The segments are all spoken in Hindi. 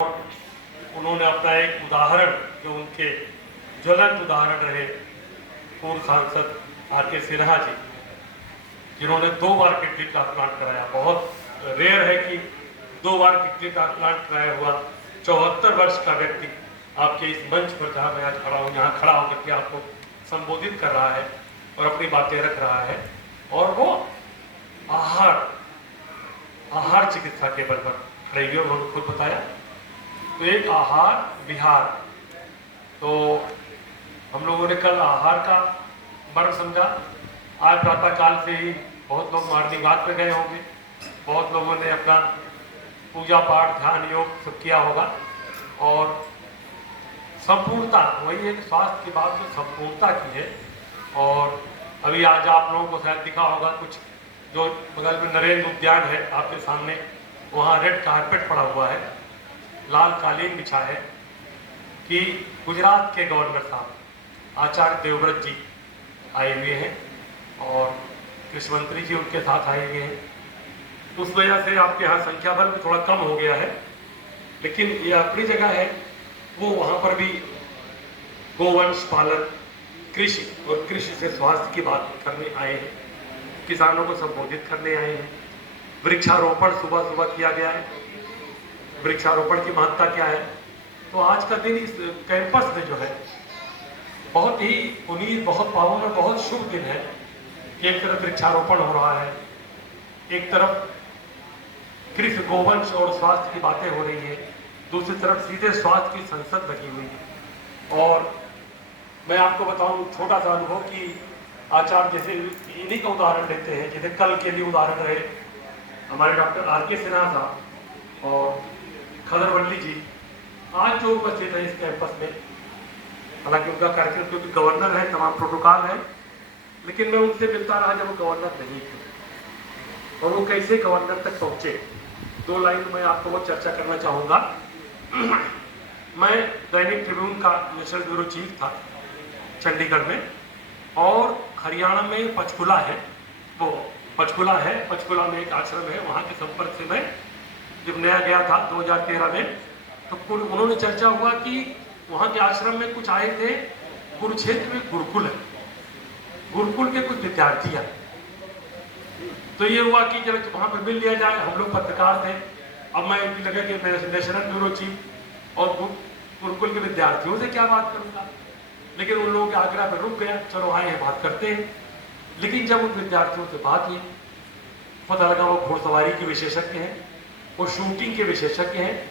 उन्होंने अपना एक उदाहरण जो उनके ज्वलंत उदाहरण रहे पूर्व सांसद आर.के. सिन्हा जी, जिन्होंने 2 बार किडनी ट्रांसप्लांट कराया। बहुत रेयर है कि 2 बार किडनी ट्रांसप्लांट कराया हुआ 74 वर्ष का व्यक्ति आपके इस मंच पर, जहाँ मैं आज खड़ा हूँ, यहाँ खड़ा होकर के आपको संबोधित कर रहा है और अपनी बातें रख रहा है। और वो आहार चिकित्सा के बल पर खड़े हुए, उन्होंने खुद बताया। तो एक आहार विहार, तो हम लोगों ने कल आहार का वर्ग समझा। आज प्रातः काल से ही बहुत लोग मॉर्निंग वॉक पे गए होंगे, बहुत लोगों ने अपना पूजा पाठ ध्यान योग सब किया होगा। और संपूर्णता, वही है कि स्वास्थ्य की बात तो संपूर्णता की है। और अभी आज आप लोगों को शायद दिखा होगा कुछ, जो बगल में नरेंद्र उद्यान है आपके सामने, वहाँ रेड कारपेट पड़ा हुआ है, लाल कालीन बिछा है कि गुजरात के गवर्नर साहब आचार्य देवव्रत जी आए हुए हैं और कृषि मंत्री जी उनके साथ आए हुए हैं। उस वजह से आपके यहाँ संख्या बल भी थोड़ा कम हो गया है, लेकिन ये अपनी जगह है। वो वहाँ पर भी गोवंश पालन, कृषि और कृषि से स्वास्थ्य की बात करने आए हैं, किसानों को संबोधित करने आए हैं। वृक्षारोपण सुबह सुबह किया गया है, वृक्षारोपण की महत्ता क्या है। तो आज का दिन इस कैंपस में जो है बहुत ही पुनीत, बहुत पावन और बहुत शुभ दिन है। एक तरफ वृक्षारोपण हो रहा है, एक तरफ कृषि गोवंश और स्वास्थ्य की बातें हो रही है, दूसरी तरफ सीधे स्वास्थ्य की संसद लगी हुई है। और मैं आपको बताऊं छोटा सा अनुभव कि आचार्य जैसे इन्हीं का उदाहरण लेते हैं, जैसे कल के लिए उदाहरण रहे हमारे डॉक्टर आर.के. सिन्हा साहब और खदरवल्ली जी आज जो उपस्थित है इस कैंपस में। हालांकि उनका कार्यक्रम क्योंकि गवर्नर है, तमाम प्रोटोकॉल है, लेकिन मैं उनसे मिलता रहा जब वो गवर्नर नहीं थे और वो कैसे गवर्नर तक पहुंचे। 2 लाइन मैं आपको वो चर्चा करना चाहूँगा। मैं दैनिक ट्रिब्यून का नेशनल ब्यूरो चीफ था चंडीगढ़ में, और हरियाणा में पंचकुला है, वो पंचकुला है, पंचकुला में एक आश्रम है, वहाँ के संपर्क से मैं जब नया गया था 2013 में, तो उन्होंने चर्चा हुआ कि वहाँ के आश्रम में कुछ आए थे, कुरुक्षेत्र में गुरुकुल है, गुरुकुल के कुछ विद्यार्थी आए। तो ये हुआ कि जब वहाँ पर मिल लिया जाए, हम लोग पत्रकार थे, अब मैं लगा कि नेशनल ब्यूरो चीफ और गुरुकुल के विद्यार्थियों से क्या बात करूँगा, लेकिन उन लोगों के आग्रह पर रुक गया, चलो आए हैं बात करते हैं। लेकिन जब उन विद्यार्थियों से बात हुई, पता लगा वो घुड़सवारी के विशेषज्ञ हैं, वो शूटिंग के विशेषज्ञ हैं,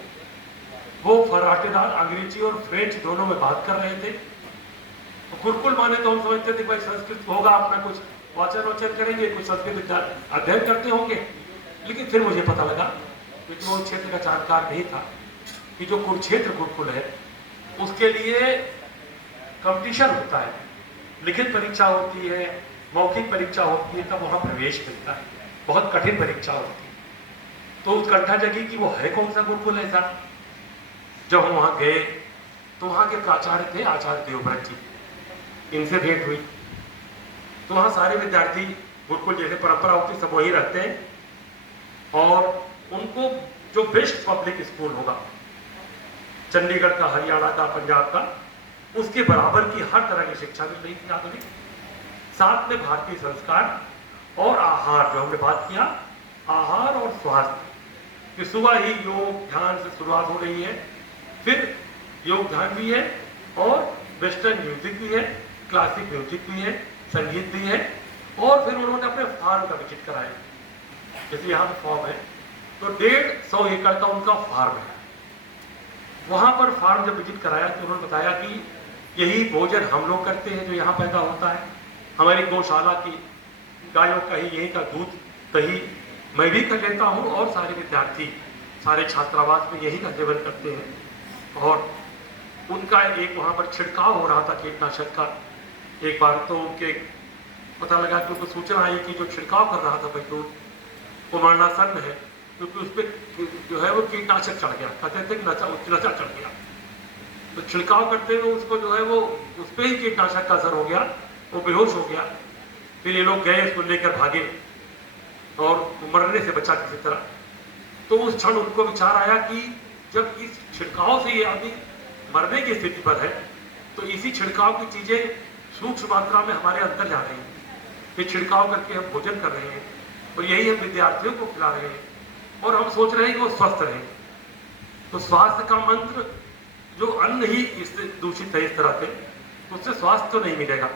वो फर्राटेदार अंग्रेजी और फ्रेंच दोनों में बात कर रहे थे। तो गुरुकुल माने तो हम समझते थे भाई संस्कृत होगा, अपना कुछ वाचन करेंगे, कुछ संस्कृत अध्ययन करते होंगे। लेकिन फिर मुझे पता लगा, क्योंकि वो क्षेत्र का जानकार नहीं था, कि जो कुरुक्षेत्र गुरुकुल है उसके लिए कंपटीशन होता है, लिखित परीक्षा होती है, मौखिक परीक्षा होती है, तब वहाँ प्रवेश मिलता है, बहुत कठिन परीक्षा होती है। तो उत्कंठा जगी कि वो है कौन सा गुरुकुल ऐसा। जब हम वहाँ गए तो वहाँ के प्राचार्य थे आचार्य देवव्रत जी, इनसे भेंट हुई। तो वहाँ सारे विद्यार्थी गुरुकुल जैसे परंपरा होती सब वही रहते हैं, और उनको जो बेस्ट पब्लिक स्कूल होगा चंडीगढ़ का, हरियाणा का, पंजाब का, उसके बराबर की हर तरह की शिक्षा मिल रही थी आधुनिक, साथ में भारतीय संस्कार और आहार, जो हमने बात किया आहार और स्वास्थ्य कि सुबह ही योग ध्यान से शुरुआत हो रही है, फिर योग ध्यान भी है और वेस्टर्न म्यूजिक भी है, क्लासिक म्यूजिक भी है, संगीत भी है। और फिर उन्होंने अपने फार्म का विजिट कराया, जैसे यहाँ पे फॉर्म है तो 150 एकड़ का उनका फार्म है। वहाँ पर फार्म जब विजिट कराया तो उन्होंने बताया कि यही भोजन हम लोग करते हैं जो यहाँ पैदा होता है, हमारी गौशाला की गायों का ही, यही का दूध दही मैं भी कर लेता हूँ, और सारे विद्यार्थी सारे छात्रावास में यही का सेवन करते हैं। और उनका एक वहाँ पर छिड़काव हो रहा था कीटनाशक का। एक बार तो उनके पता लगा कि उनको सूचना आई कि जो छिड़काव कर रहा था मजदूर वो मरणासन्न है, क्योंकि उस पर जो है वो कीटनाशक चढ़ गया, कहते थे नशा चढ़ गया। तो छिड़काव करते हुए उसको जो है वो उस पर ही कीटनाशक का असर हो गया, वो बेहोश हो गया। फिर ये लोग गए, उसको लेकर भागे और मरने से बचा किसी तरह। तो उस क्षण उनको विचार आया कि जब इस छिड़काव से ये आदमी मरने की स्थिति पर है, तो इसी छिड़काव की चीजें सूक्ष्म मात्रा में हमारे अंदर जा रही हैं। ये छिड़काव करके हम भोजन कर रहे हैं और यही हम विद्यार्थियों को खिला रहे हैं और हम सोच रहे हैं कि वो स्वस्थ रहें। तो स्वास्थ्य का मंत्र, जो अन्न ही इससे दूषित है इस तरह से, उससे स्वास्थ्य तो नहीं मिलेगा।